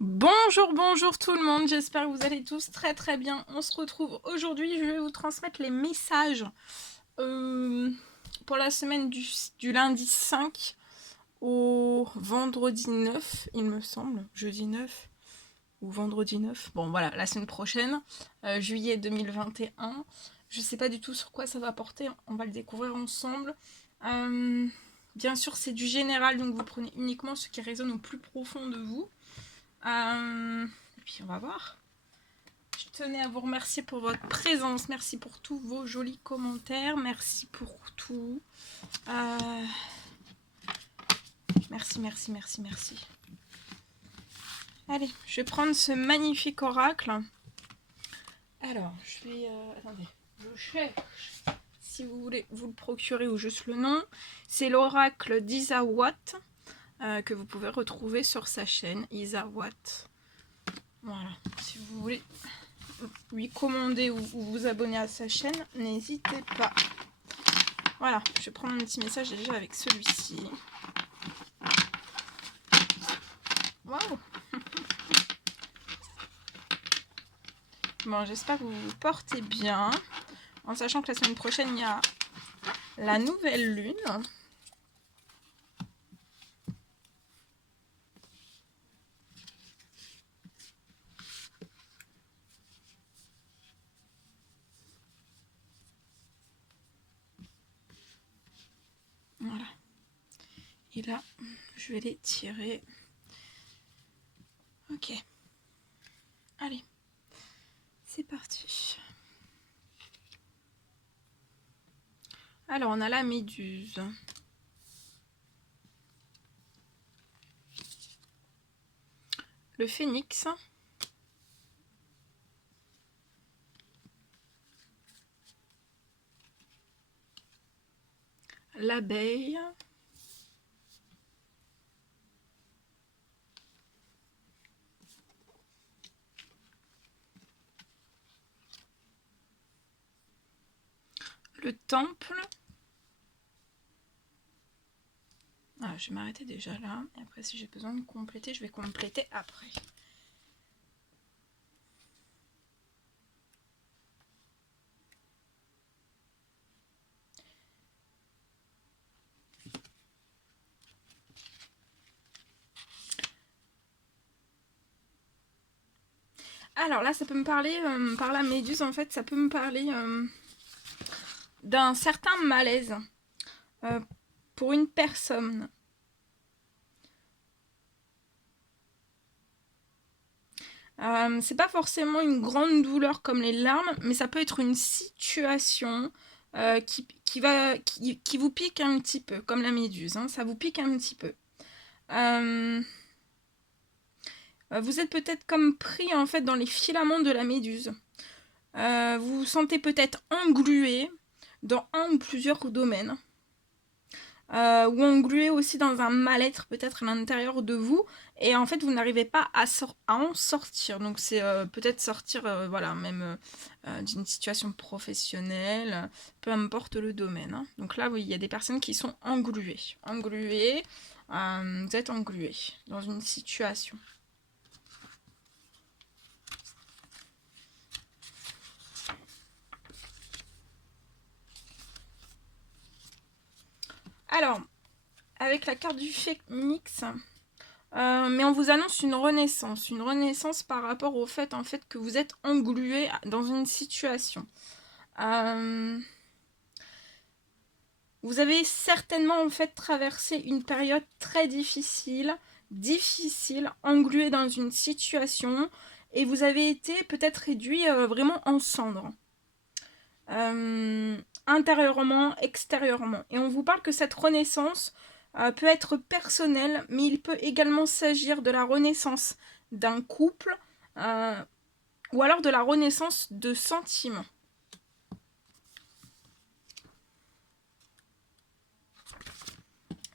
Bonjour, bonjour tout le monde, j'espère que vous allez tous très très bien. On se retrouve aujourd'hui, je vais vous transmettre les messages pour la semaine du lundi 5 au vendredi 9, il me semble, jeudi 9 ou vendredi 9. Bon voilà, la semaine prochaine, juillet 2021. Je sais pas du tout sur quoi ça va porter, on va le découvrir ensemble. Bien sûr, c'est du général, donc vous prenez uniquement ce qui résonne au plus profond de vous. Et puis on va voir. Je tenais à vous remercier pour votre présence. Merci pour tous vos jolis commentaires. Merci pour tout. Merci, merci, merci, merci. Allez, je vais prendre ce magnifique oracle. Alors, je vais... attendez, je cherche. Si vous voulez vous le procurer ou juste le nom. C'est l'oracle d'Isawat que vous pouvez retrouver sur sa chaîne, Isawat. Voilà, si vous voulez lui commander ou vous abonner à sa chaîne, n'hésitez pas. Voilà, je vais prendre un petit message déjà avec celui-ci. Waouh. Bon, j'espère que vous vous portez bien, en sachant que la semaine prochaine, il y a la nouvelle lune. Voilà. Et là, je vais les tirer. Ok. Allez. C'est parti. Alors, on a la méduse. Le phénix. L'abeille. Le temple. Ah, je vais m'arrêter déjà là. Et après, si j'ai besoin de compléter, je vais compléter après. Alors là, ça peut me parler, par la méduse, en fait, ça peut me parler d'un certain malaise pour une personne. C'est pas forcément une grande douleur comme les larmes, mais ça peut être une situation qui vous pique un petit peu, comme la méduse, hein, ça vous pique un petit peu. Vous êtes peut-être comme pris en fait dans les filaments de la méduse. Vous vous sentez peut-être englué dans un ou plusieurs domaines. Ou englué aussi dans un mal-être peut-être à l'intérieur de vous, et en fait vous n'arrivez pas à en sortir. Donc c'est peut-être sortir voilà, même d'une situation professionnelle, peu importe le domaine, hein. Donc là oui, il y a des personnes qui sont engluées. Vous êtes englué dans une situation. Alors, avec la carte du phénix, mais on vous annonce une renaissance par rapport au fait, en fait que vous êtes englué dans une situation. Vous avez certainement en fait traversé une période très difficile, englué dans une situation, et vous avez été peut-être réduit vraiment en cendres. Intérieurement, extérieurement. Et on vous parle que cette renaissance peut être personnelle, mais il peut également s'agir de la renaissance d'un couple ou alors de la renaissance de sentiments.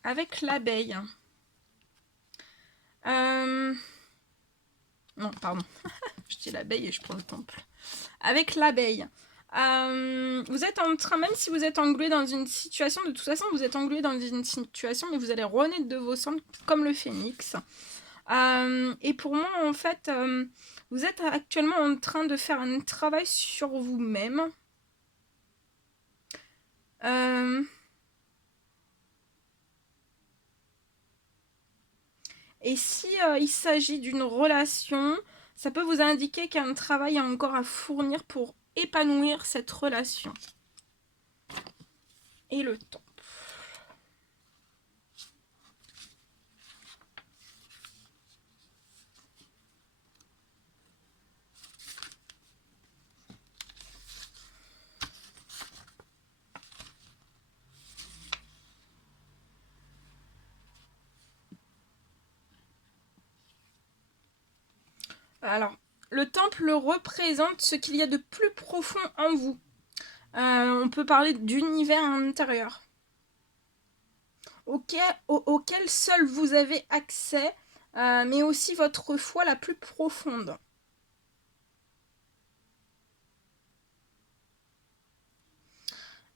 Avec l'abeille. Non, pardon. Je dis l'abeille et je prends le temple. Avec l'abeille. Vous êtes en train, même si vous êtes englué dans une situation, de toute façon vous êtes englué dans une situation, mais vous allez renaître de vos cendres comme le phénix. Et pour moi, en fait, vous êtes actuellement en train de faire un travail sur vous-même. Et si il s'agit d'une relation, ça peut vous indiquer qu'il y a un travail encore à fournir pour épanouir cette relation. Et le temps. Alors, le temple représente ce qu'il y a de plus profond en vous. On peut parler d'univers intérieur. Auquel seul vous avez accès, mais aussi votre foi la plus profonde.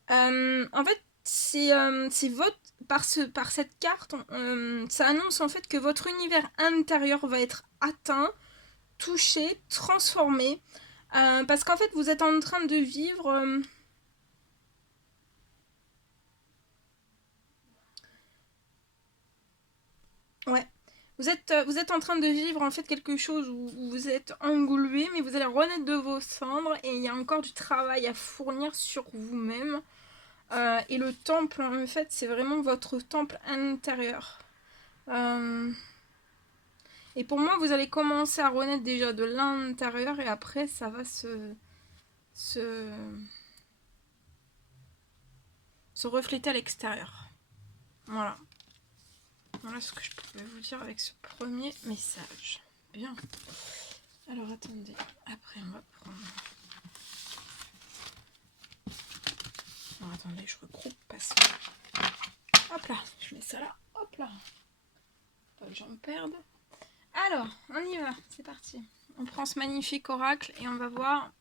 En fait, c'est votre par cette carte, ça annonce en fait que votre univers intérieur va être atteint, touché, transformé, parce qu'en fait vous êtes en train de vivre ouais. Vous êtes en train de vivre en fait quelque chose où vous êtes englué, mais vous allez renaître de vos cendres et il y a encore du travail à fournir sur vous-même. Et le temple, en fait, c'est vraiment votre temple intérieur. Et pour moi, vous allez commencer à renaître déjà de l'intérieur et après, ça va se refléter à l'extérieur. Voilà. Voilà ce que je pouvais vous dire avec ce premier message. Bien. Alors, attendez. Après, on va prendre... Alors, attendez, je regroupe parce que... Hop là, je mets ça là. Hop là. Pas que j'en perde. Alors, on y va. C'est parti. On prend ce magnifique oracle et on va voir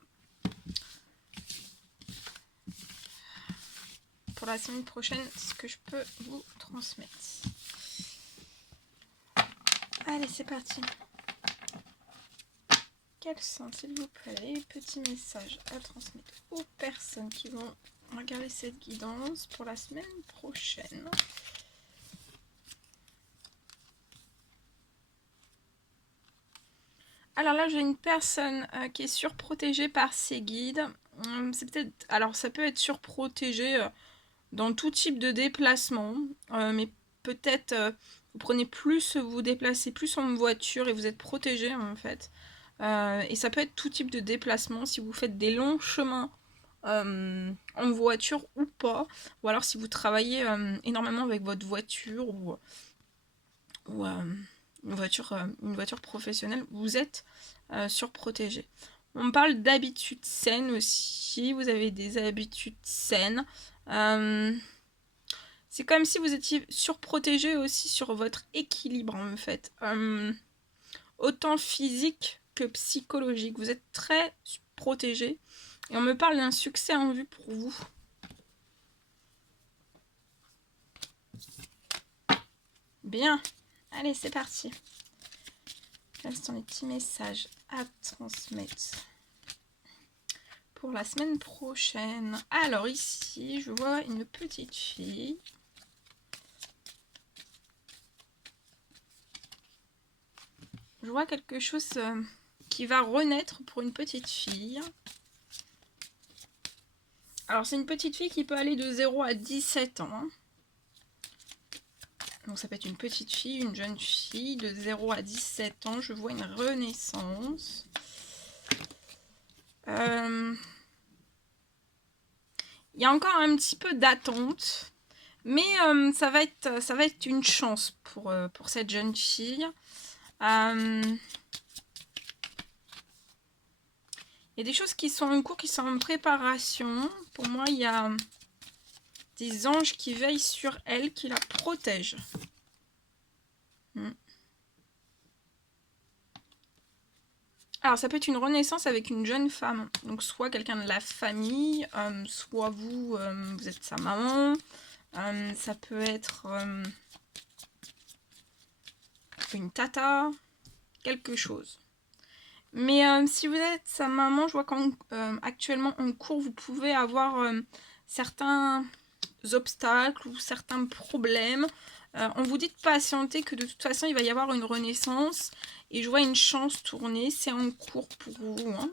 pour la semaine prochaine ce que je peux vous transmettre. Allez, c'est parti. Quels sont, s'il vous plaît, les petits messages à transmettre aux personnes qui vont regarder cette guidance pour la semaine prochaine? Alors là, j'ai une personne qui est surprotégée par ses guides. C'est peut-être, alors ça peut être surprotégé dans tout type de déplacement, mais peut-être vous prenez plus, vous déplacez plus en voiture et vous êtes protégé en fait. Et ça peut être tout type de déplacement, si vous faites des longs chemins en voiture ou pas, ou alors si vous travaillez énormément avec votre voiture ou une voiture professionnelle, vous êtes surprotégé. On parle d'habitudes saines aussi, vous avez des habitudes saines. C'est comme si vous étiez surprotégé aussi sur votre équilibre en fait. Autant physique que psychologique. Vous êtes très protégé. Et on me parle d'un succès en vue pour vous. Bien. Allez, c'est parti. Quels sont les petits messages à transmettre pour la semaine prochaine? Alors ici, je vois une petite fille. Je vois quelque chose qui va renaître pour une petite fille. Alors c'est une petite fille qui peut aller de 0 à 17 ans. Donc ça peut être une petite fille, une jeune fille de 0 à 17 ans. Je vois une renaissance. Il y a encore un petit peu d'attente. Mais ça va être une chance pour cette jeune fille. Il y a des choses qui sont en cours, qui sont en préparation. Pour moi, il y a des anges qui veillent sur elle, qui la protègent. Alors, ça peut être une renaissance avec une jeune femme. Donc, soit quelqu'un de la famille, soit vous, vous êtes sa maman. Ça peut être une tata. quelque chose. Mais si vous êtes sa maman, je vois qu'actuellement en cours, vous pouvez avoir certains obstacles ou certains problèmes. On vous dit de patienter, que de toute façon, il va y avoir une renaissance. Et je vois une chance tourner, c'est en cours pour vous. Hein.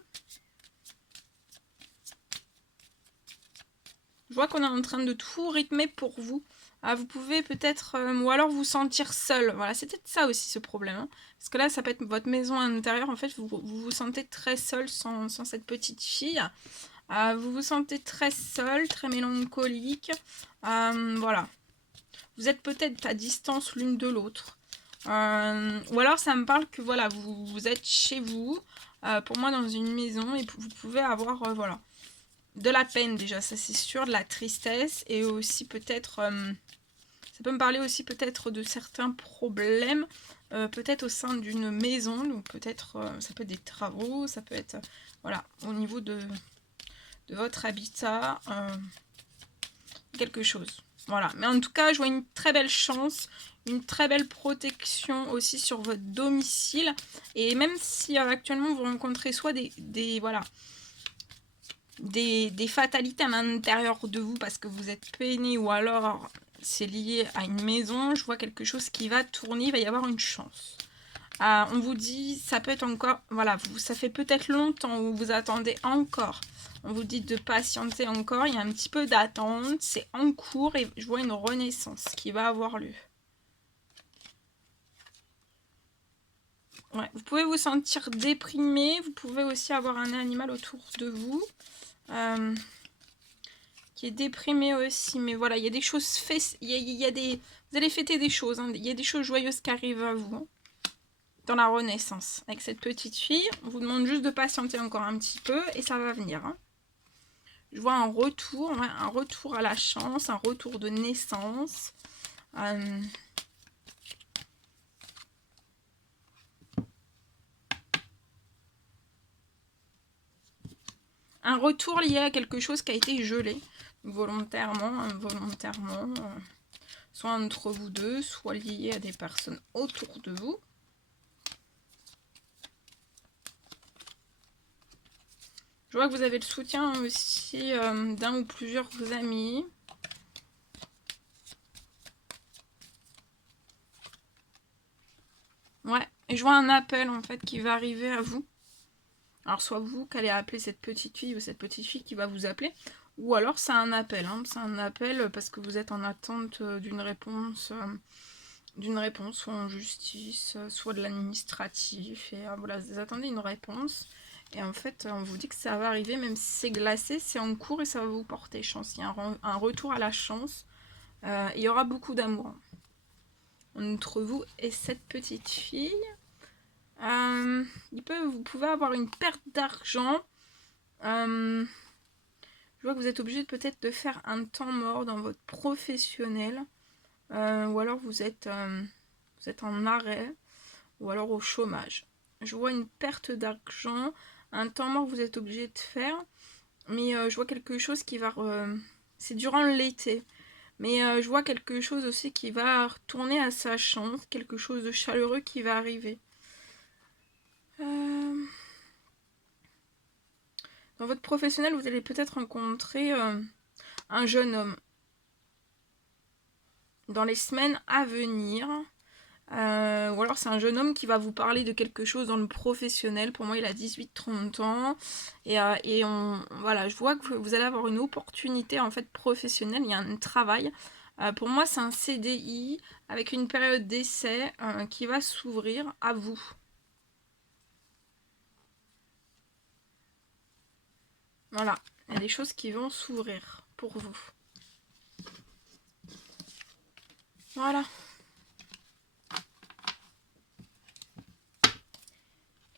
Je vois qu'on est en train de tout rythmer pour vous. Ah, vous pouvez peut-être, ou alors vous sentir seul. Voilà, c'est peut-être ça aussi ce problème. Hein. Parce que là, ça peut être votre maison à l'intérieur. En fait, vous sentez très seul sans cette petite fille. Vous vous sentez très seul, très mélancolique. Voilà. Vous êtes peut-être à distance l'une de l'autre. Ou alors ça me parle que voilà, vous êtes chez vous, pour moi dans une maison, et vous pouvez avoir voilà, de la peine déjà, ça c'est sûr, de la tristesse, et aussi peut-être, ça peut me parler aussi peut-être de certains problèmes, peut-être au sein d'une maison, donc peut-être ça peut être des travaux, ça peut être voilà, au niveau de votre habitat, quelque chose. Voilà, mais en tout cas, je vois une très belle chance, une très belle protection aussi sur votre domicile. Et même si actuellement vous rencontrez soit voilà, des fatalités à l'intérieur de vous parce que vous êtes peiné, ou alors c'est lié à une maison, je vois quelque chose qui va tourner, il va y avoir une chance. On vous dit, ça peut être encore, voilà, ça fait peut-être longtemps où vous attendez encore. On vous dit de patienter encore, il y a un petit peu d'attente, c'est en cours et je vois une renaissance qui va avoir lieu. Ouais, vous pouvez vous sentir déprimé, vous pouvez aussi avoir un animal autour de vous qui est déprimé aussi, mais voilà, il y a des choses faites, vous allez fêter des choses, hein, il y a des choses joyeuses qui arrivent à vous. Hein. Dans la renaissance. Avec cette petite fille, on vous demande juste de patienter encore un petit peu et ça va venir. Hein. Je vois un retour à la chance, un retour de naissance. Un retour lié à quelque chose qui a été gelé, volontairement, involontairement, soit entre vous deux, soit lié à des personnes autour de vous. Je vois que vous avez le soutien aussi d'un ou plusieurs amis. Ouais, et je vois un appel en fait qui va arriver à vous. Alors soit vous qui allez appeler cette petite fille ou cette petite fille qui va vous appeler, ou alors c'est un appel. Hein. C'est un appel parce que vous êtes en attente d'une réponse soit en justice, soit de l'administratif. Et voilà, vous attendez une réponse. Et en fait, on vous dit que ça va arriver, même si c'est glacé, c'est en cours et ça va vous porter chance. Il y a un retour à la chance. Il y aura beaucoup d'amour entre vous et cette petite fille. Vous pouvez avoir une perte d'argent. Je vois que vous êtes obligé peut-être de faire un temps mort dans votre professionnel. Ou alors vous êtes en arrêt. Ou alors au chômage. Je vois une perte d'argent. Un temps mort que vous êtes obligé de faire. Mais je vois quelque chose qui va... c'est durant l'été. Mais je vois quelque chose aussi qui va retourner à sa chance. Quelque chose de chaleureux qui va arriver. Dans votre professionnel, vous allez peut-être rencontrer un jeune homme dans les semaines à venir. Ou alors c'est un jeune homme qui va vous parler de quelque chose dans le professionnel. Pour moi, il a 18-30 ans. Voilà, je vois que vous allez avoir une opportunité en fait professionnelle. Il y a un travail. Pour moi, c'est un CDI avec une période d'essai qui va s'ouvrir à vous. Voilà, il y a des choses qui vont s'ouvrir pour vous. Voilà.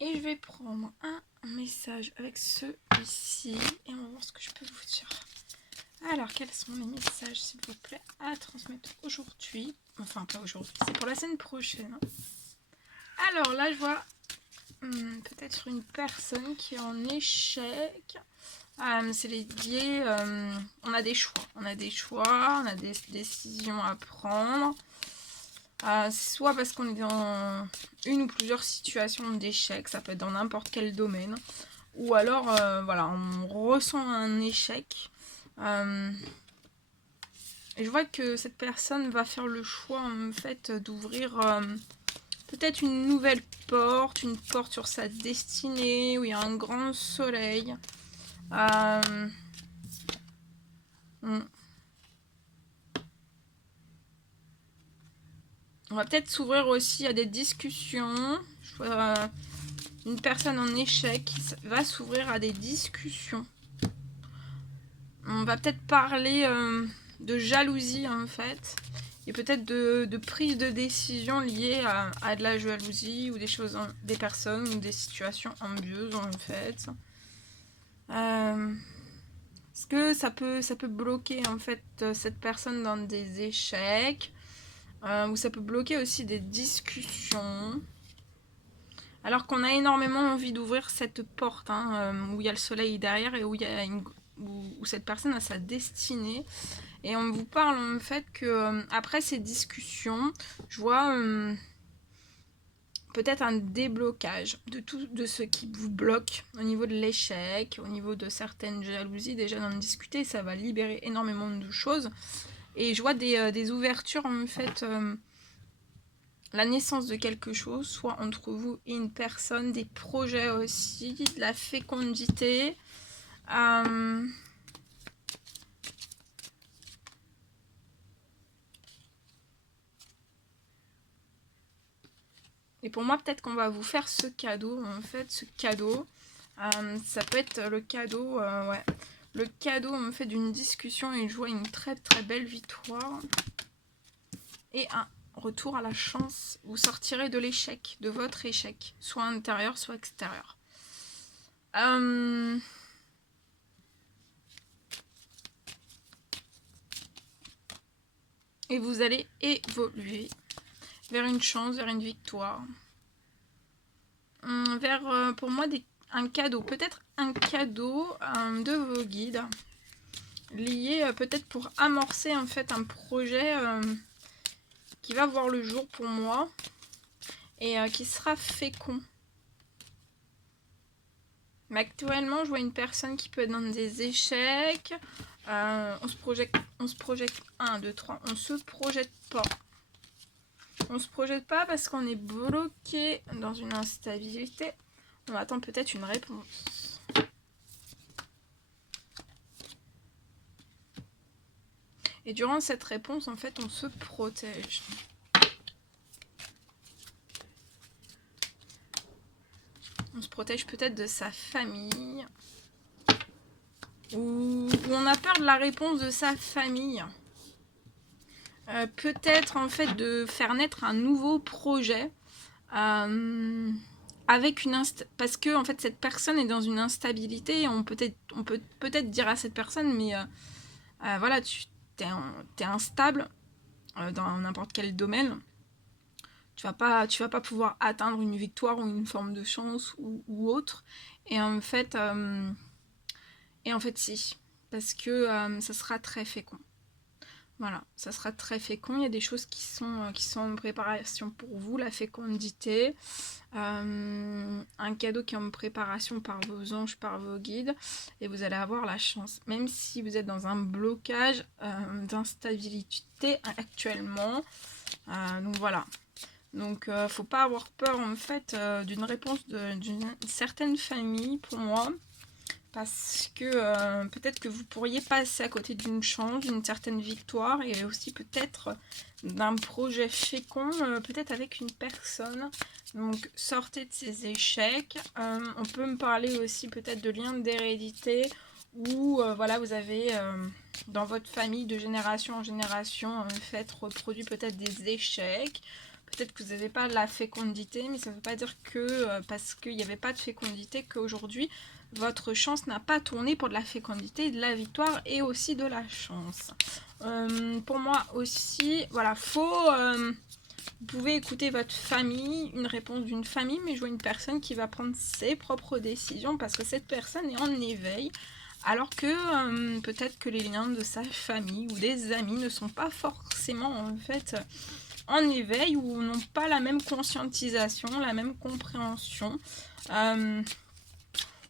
Et je vais prendre un message avec celui-ci et on va voir ce que je peux vous dire. Alors, quels sont les messages, s'il vous plaît, à transmettre aujourd'hui? Enfin, pas aujourd'hui, c'est pour la semaine prochaine. Alors là, je vois peut-être une personne qui est en échec. C'est lié, on a des choix. On a des choix, on a des décisions à prendre. Soit parce qu'on est dans une ou plusieurs situations d'échec, ça peut être dans n'importe quel domaine, ou alors voilà, on ressent un échec. Et je vois que cette personne va faire le choix en fait d'ouvrir peut-être une nouvelle porte, une porte sur sa destinée, où il y a un grand soleil. On va peut-être s'ouvrir aussi à des discussions. Je vois une personne en échec qui va s'ouvrir à des discussions. On va peut-être parler de jalousie en fait. Et peut-être de prise de décision liée à de la jalousie ou des choses, des personnes ou des situations envieuses en fait. Est-ce que ça peut bloquer en fait cette personne dans des échecs ou ça peut bloquer aussi des discussions alors qu'on a énormément envie d'ouvrir cette porte où il y a le soleil derrière et où cette personne a sa destinée. Et on vous parle en fait que après ces discussions, je vois peut-être un déblocage de tout de ce qui vous bloque au niveau de l'échec, au niveau de certaines jalousies. Déjà d'en discuter, ça va libérer énormément de choses. Et je vois des ouvertures en fait, la naissance de quelque chose, soit entre vous et une personne, des projets aussi, de la fécondité. Et pour moi, peut-être qu'on va vous faire ce cadeau, en fait, ce cadeau. Ça peut être le cadeau, ouais. Le cadeau, en fait, d'une discussion et je vois une très très belle victoire. Et un retour à la chance. Vous sortirez de l'échec, de votre échec, soit intérieur, soit extérieur. Et vous allez évoluer vers une chance, vers une victoire. Vers, pour moi, un cadeau. Peut-être un cadeau de vos guides. Lié peut-être pour amorcer en fait un projet qui va voir le jour pour moi. Et qui sera fécond. Mais actuellement, je vois une personne qui peut être dans des échecs. On se projette 1, 2, 3. On se projette pas. On se projette pas parce qu'on est bloqué dans une instabilité. On attend peut-être une réponse. Et durant cette réponse, en fait, on se protège. On se protège peut-être de sa famille. Ou on a peur de la réponse de sa famille. Peut-être en fait de faire naître un nouveau projet avec parce que en fait cette personne est dans une instabilité et on peut peut-être dire à cette personne mais voilà, t'es instable dans n'importe quel domaine. Tu vas pas pouvoir atteindre une victoire ou une forme de chance ou autre. Et en fait si, parce que ça sera très fécond. Voilà, ça sera très fécond. Il y a des choses qui sont en préparation pour vous, la fécondité. Un cadeau qui est en préparation par vos anges, par vos guides. Et vous allez avoir la chance. Même si vous êtes dans un blocage d'instabilité actuellement. Donc voilà. Donc faut pas avoir peur en fait d'une réponse d'une certaine famille pour moi. Parce que peut-être que vous pourriez passer à côté d'une chance, d'une certaine victoire et aussi peut-être d'un projet fécond, peut-être avec une personne. Donc sortez de ces échecs. On peut me parler aussi peut-être de liens d'hérédité où voilà, vous avez dans votre famille de génération en génération en fait reproduit peut-être des échecs. Peut-être que vous n'avez pas la fécondité, mais ça ne veut pas dire que parce qu'il n'y avait pas de fécondité qu'aujourd'hui votre chance n'a pas tourné pour de la fécondité, de la victoire et aussi de la chance. Pour moi aussi, voilà, vous pouvez écouter votre famille, une réponse d'une famille, mais je vois une personne qui va prendre ses propres décisions parce que cette personne est en éveil, alors que peut-être que les liens de sa famille ou des amis ne sont pas forcément en fait en éveil ou n'ont pas la même conscientisation, la même compréhension,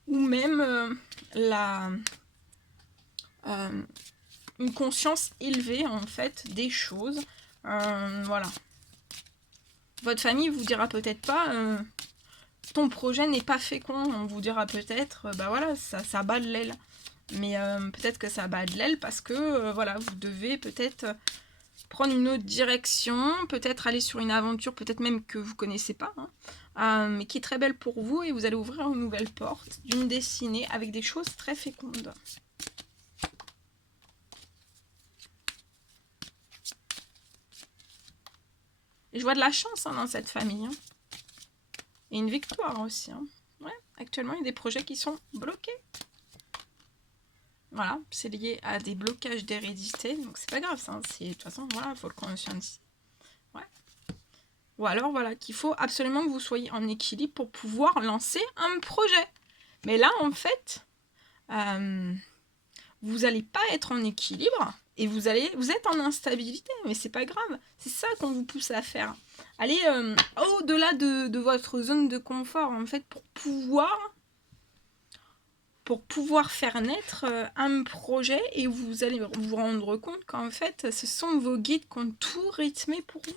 ou même une conscience élevée en fait des choses. Voilà. Votre famille vous dira peut-être pas ton projet n'est pas fécond, on vous dira peut-être bah voilà, ça bat de l'aile. Mais peut-être que ça bat de l'aile parce que voilà, vous devez peut-être prendre une autre direction, peut-être aller sur une aventure, peut-être même que vous connaissez pas, mais qui est très belle pour vous, et vous allez ouvrir une nouvelle porte d'une destinée avec des choses très fécondes. Et je vois de la chance dans cette famille. Et une victoire aussi. Ouais, actuellement, il y a des projets qui sont bloqués. Voilà, c'est lié à des blocages d'hérédité, donc c'est pas grave ça. De toute façon, voilà, il faut le conscientiser. Ouais. Ou alors, voilà, qu'il faut absolument que vous soyez en équilibre pour pouvoir lancer un projet. Mais là, en fait, vous n'allez pas être en équilibre et vous êtes en instabilité, mais c'est pas grave. C'est ça qu'on vous pousse à faire. Allez au-delà de votre zone de confort, en fait, pour pouvoir faire naître un projet, et vous allez vous rendre compte qu'en fait, ce sont vos guides qui ont tout rythmé pour vous.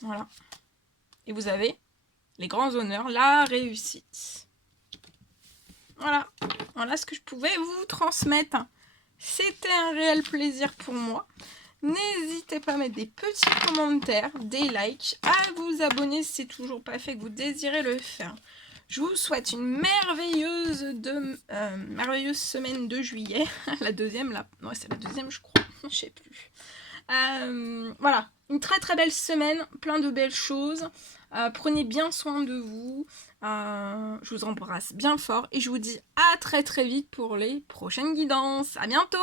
Voilà. Et vous avez les grands honneurs, la réussite. Voilà. Voilà ce que je pouvais vous transmettre. C'était un réel plaisir pour moi. N'hésitez pas à mettre des petits commentaires, des likes, à vous abonner si c'est toujours pas fait, que vous désirez le faire. Je vous souhaite une merveilleuse semaine de juillet. La deuxième, là. Ouais, c'est la deuxième, je crois. Je sais plus. Voilà. Une très très belle semaine. Plein de belles choses. Prenez bien soin de vous. Je vous embrasse bien fort. Et je vous dis à très très vite pour les prochaines guidances. À bientôt!